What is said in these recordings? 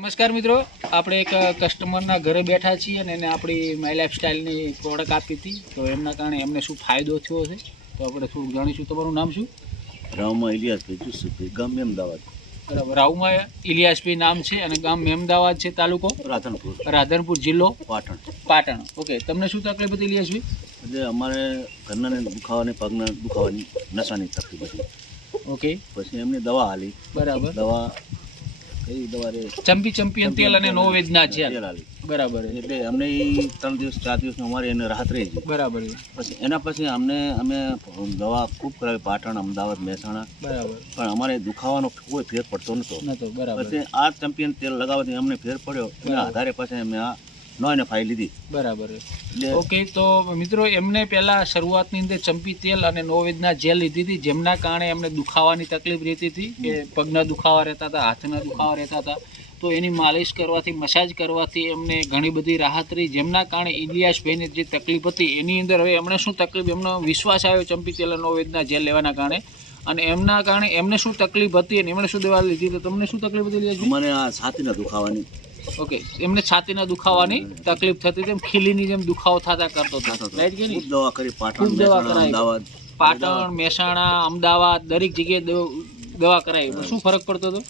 નમસ્કાર મિત્રો આપણે એક કસ્ટમરના ઘરે બેઠા છીએ અને એને આપણી માય લાઈફસ્ટાઈલની પ્રોડક્ટ આપી હતી. તો એમના કારણે એમને શું ફાયદો થયો છે? તો આપણે થોડુંક જાણીશું. તમારું નામ શું? રાવમાં ઇલિયાસભાઈ જુસુફભાઈ ગામ અમદાવાદ. બરાબર. રાઉમાં ઇલિયાસભાઈ નામ છે અને ગામ મેમદાવાદ છે તાલુકો? રાધનપુર. રાધનપુર જિલ્લો? પાટણ. પાટણ. ઓકે તમને શું તકલીફ હતી ઇલિયાસભાઈ એટલે અમારે ઘરનાને દુખાવાની પગના દુખાવાની નશાની તકલીફ હતી. ઓકે પછી એમની દવા હાલી. બરાબર. દવા કઈ દવા રે ચંપી ચંપિયન તેલ અને નો વેદના છે બરાબર એટલે અમને એ ત્રણ દિવસ ચાર દિવસ અમારે એને રાહત રહી છે. બરાબર પછી એના પછી અમને અમે દવા ખૂબ કરાવી પાટણ અમદાવાદ મહેસાણા. બરાબર. પણ અમારે દુખાવાનો કોઈ ફેર પડતો નહોતો નતો બરાબર. પછી આ ચેમ્પિયન તેલ લગાવવાથી અમને ફેર પડ્યો. એના આધારે પછી અમે આ નોયને ફાઈ લીધી. બરાબર. ઓકે તો મિત્રો એમને પહેલાં શરૂઆતની અંદર ચંપી તેલ અને નોવેદના જેલ લીધી હતી જેમના કારણે એમને દુખાવાની તકલીફ રહેતી હતી કે પગના દુખાવા રહેતા હતા હાથના દુખાવા રહેતા હતા. તો એની માલિશ કરવાથી મસાજ કરવાથી એમને ઘણી બધી રાહત રહી. જેમના કારણે ઇલિયાસભાઈને જે તકલીફ હતી એની અંદર હવે એમણે શું તકલીફ એમનો વિશ્વાસ આવ્યો ચંપી તેલ અને નોવેદના જેલ લેવાના કારણે. અને એમના કારણે એમને શું તકલીફ હતી અને એમણે શું દવા લીધી તો તમને શું તકલીફ હતી મને આ છાતીના દુખાવાની. ઓકે એમને છાતીના દુખાવાની તકલીફ થતી તેમ ખીલીની જેમ દુખાવો થતા કરતો હતો. રાઈટ કે નહીં દવા કરી પાટણ દવા મહેસાણા કરાવી. અમદાવાદ. પાટણ મહેસાણા અમદાવાદ દરેક જગ્યાએ દવા કરાવી શું ફરક પડતો હતો?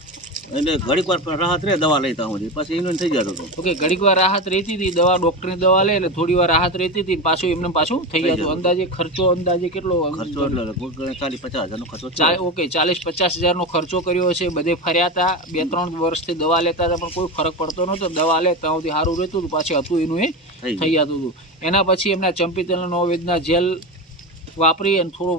એટલે ઘડીક વાર રાહત રહે દવા લેતા સુધી પછી એનું થઈ જતું હતું. ઓકે ઘડીક વાર રાહત રહેતી હતી દવા ડોક્ટરની દવા લે એટલે થોડી વાર રાહત રહેતી હતી પાછું એમને પાછું થઈ જતું. અંદાજે ખર્ચો અંદાજે કેટલો ખર્ચો એટલે ચાલીસ પચાસ હજારનો ખર્ચો ઓકે ચાલીસ પચાસ હજારનો ખર્ચો કર્યો હશે બધે ફર્યા હતા બે ત્રણ વર્ષથી દવા લેતા હતા પણ કોઈ ફરક પડતો નહોતો. દવા લે ત્યાં સુધી સારું રહેતું હતું પાછું હતું એનું એ થઈ જતું હતું. એના પછી એમના ચંપીતલ નોવેદના જેલ વાપરી અને થોડો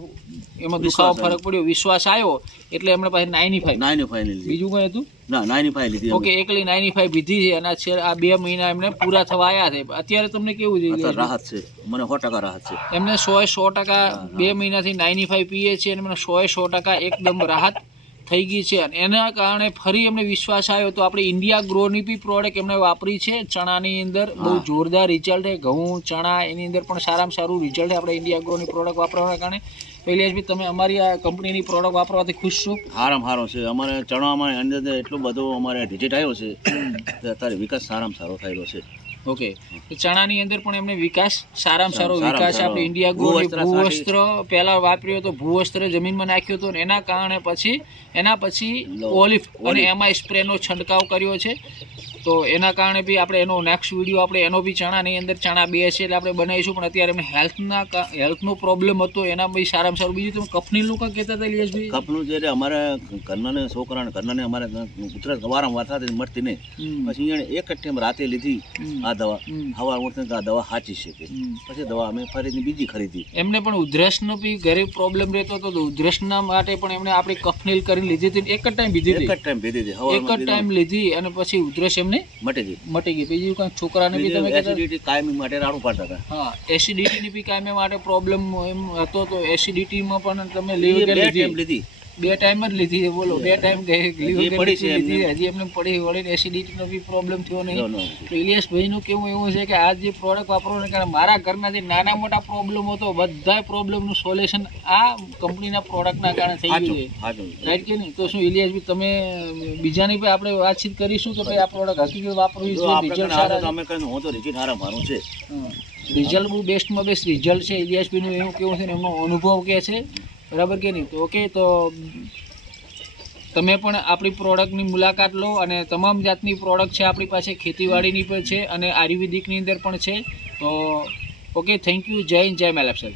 એમાં દુખાવો ફરક પડ્યો. વિશ્વાસ આવ્યો એટલે એમણે પાસે નાઇની ફાઈવ નાઇની ફાઈ લીધી. બીજું કંઈ હતું? ના નાઇની ફાઈ લીધી ઓકે એકલી નાઇની ફાઈવ પીધી છે અને છે આ બે મહિના એમને પૂરા થવા આવ્યા છે. અત્યારે તમને કેવું છે? રાહત છે. મને સો ટકા રાહત છે. એમને સો સો ટકા બે મહિનાથી નાઇની ફાઈવ પીએ છે અને મને સો સો ટકા એકદમ રાહત થઈ ગઈ છે અને એના કારણે ફરી એમને વિશ્વાસ આવ્યો તો આપણે ઇન્ડિયા ગ્રોની બી પ્રોડક્ટ એમણે વાપરી છે. ચણાની અંદર બહુ જોરદાર રિઝલ્ટ છે. ઘઉં ચણા એની અંદર પણ સારામાં સારું રિઝલ્ટ છે આપણે ઇન્ડિયા ગ્રોની પ્રોડક્ટ વાપરવાના કારણે. પહેલી તમે અમારી આ કંપનીની પ્રોડક્ટ વાપરવાથી ખુશ છો? સારામાં સારો છે. અમારે ચણામાં અંદર એટલું બધું અમારે ડિજિટ આવ્યો છે. અત્યારે વિકાસ સારામાં સારો થયેલો છે. ઓકે. તો ચણાની અંદર પણ એમને વિકાસ સારામાં સારો વિકાસ. આપણે ઇન્ડિયા ગ્રો ભૂવસ્ત્ર પહેલા વાપર્યો હતો ભૂવસ્ત્ર જમીનમાં નાખ્યો હતો એના કારણે પછી એના પછી ઓલિફ અને. એમાં સ્પ્રેનો છંટકાવ કર્યો છે. તો એના કારણે બી આપણે એનો નેક્સ્ટ વીડિયો આપણે એનો બી ચણાની અંદર ચણા બે છે એટલે આપણે બનાવીશું. પણ અત્યારે એમને હેલ્થના હેલ્થનો પ્રોબ્લેમ હતો એના બી સારામાં સારું. બીજું તમે કફનીનું કાંઈ કહેતા હતા લિયેશભાઈ કપનું જે રે અમારે ઘરનાને છોકરાને ઘરનાને અમારે ઉતરાત વારંવાર થતી મળતી નહીં. પછી એને એક જ ટાઈમ રાતે લીધી આ દવા. હવા ઉઠતી આ દવા સાચી શકે પછી દવા અમે ફરીથી બીજી ખરીદી. એમને પણ ઉધરસનો બી ઘરે પ્રોબ્લેમ રહેતો હતો તો ઉધરસના માટે પણ એમણે આપણી કફનીલ કરીને લીધી હતી એક જ ટાઈમ બીજી એક જ ટાઈમ ભેદી હતી એક જ ટાઈમ લીધી અને પછી ઉધરસ એમને મટી ગઈ. મટી ગઈ. બીજું કાંઈ છોકરાને બી તમે એસિડિટી કાયમી માટે રાડું પાડતા હતા. હા એસિડિટીની બી કાંઈ માટે પ્રોબ્લેમ એમ હતો તો એસિડિટીમાં પણ તમે ટાઈમ લીધી. બે ટાઈમ જ લીધી છે બોલો. બે ટાઈમ લીવર પડી છે હજી એમને પડી વળીને એસિડિટીનો બી પ્રોબ્લેમ થયો નહીં. તો ઇલિયાસભાઈનું કેવું એવું છે કે આ જે પ્રોડક્ટ વાપરવાને કારણે મારા ઘરના જે નાના મોટા પ્રોબ્લેમ હતો બધા પ્રોબ્લેમનું સોલ્યુશન આ કંપનીના પ્રોડક્ટના કારણે થઈ ગયું છે. રાઈટ કે નહીં? તો શું ઇલિયાસભાઈ તમે બીજાની પણ આપણે વાતચીત કરીશું કે ભાઈ આ પ્રોડક્ટ હકીકત વાપરવી છે રિઝલ્ટ સારા અમે કહીએ હું તો રિઝલ્ટ સારા મારું છે. રિઝલ્ટ બહુ બેસ્ટમાં બેસ્ટ રિઝલ્ટ છે. ઇલિયાસભાઈનું એવું કેવું છે ને એમનો અનુભવ કે છે બરાબર કે નહીં? તો ઓકે, તો તમે પણ આપણી પ્રોડક્ટની મુલાકાત લો અને તમામ જાતની પ્રોડક્ટ છે આપણી પાસે, ખેતીવાડીની પણ છે અને આયુર્વેદિકની અંદર પણ છે. તો, ઓકે, થેન્ક યુ. જય હિન્દ, જય મેલાપ સાહેબ